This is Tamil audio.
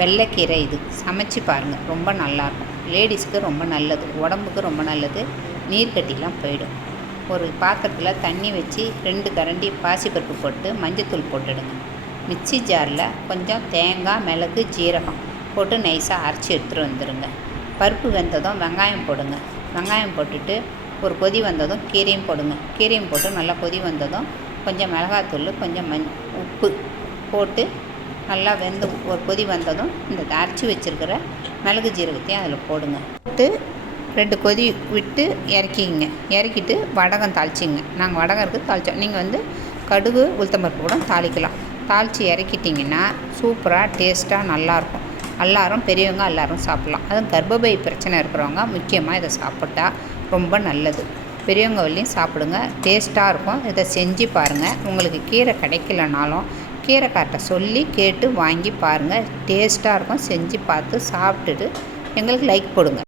வெள்ளைக்கீரை இது சமைச்சு பாருங்கள், ரொம்ப நல்லாயிருக்கும். லேடிஸ்க்கு ரொம்ப நல்லது, உடம்புக்கு ரொம்ப நல்லது, நீர்க்கட்டிலாம் போயிடும். ஒரு பாத்திரத்தில் தண்ணி வச்சு 2 கரண்டி பாசிப்பருப்பு போட்டு மஞ்சத்தூள் போட்டுடுங்க. மிக்ஸி ஜாரில் கொஞ்சம் தேங்காய், மிளகு, ஜீரகம் போட்டு நைஸாக அரைச்சி எடுத்துகிட்டு வந்துடுங்க. பருப்பு வெந்ததும் வெங்காயம் போடுங்க. வெங்காயம் போட்டுட்டு ஒரு கொதி வந்ததும் கீரையும் போடுங்க. கீரையும் போட்டு நல்லா கொதி வந்ததும் கொஞ்சம் மிளகாத்தூள், கொஞ்சம் உப்பு போட்டு நல்லா வெந்து ஒரு கொதி வந்ததும் இந்த அரைச்சி வச்சுருக்கிற மிளகு ஜீரகத்தையும் அதில் போடுங்க. போட்டு 2 கொதி விட்டு இறக்கிங்க. இறக்கிட்டு வடகம் தாளிச்சிங்க. நாங்கள் வடகம் இருக்குது தாளித்தோம். நீங்கள் கடுகு, உளுத்தம்பருப்பு கூட தாளிக்கலாம். தாளித்து இறக்கிட்டிங்கன்னா சூப்பராக டேஸ்ட்டாக நல்லாயிருக்கும். எல்லோரும் பெரியவங்க எல்லோரும் சாப்பிட்லாம். அதுவும் கர்ப்பப்பை பிரச்சனை இருக்கிறவங்க முக்கியமாக இதை சாப்பிட்டா ரொம்ப நல்லது. பெரியவங்க வரையும் சாப்பிடுங்க, டேஸ்ட்டாக இருக்கும். இதை செஞ்சு பாருங்கள். உங்களுக்கு கீரை கிடைக்கலனாலும் கீரைக்கார்ட்ட சொல்லி கேட்டு வாங்கி பாருங்கள், டேஸ்ட்டாக இருக்கும். செஞ்சு பார்த்து சாப்பிட்டுட்டு எங்களுக்கு லைக் போடுங்க.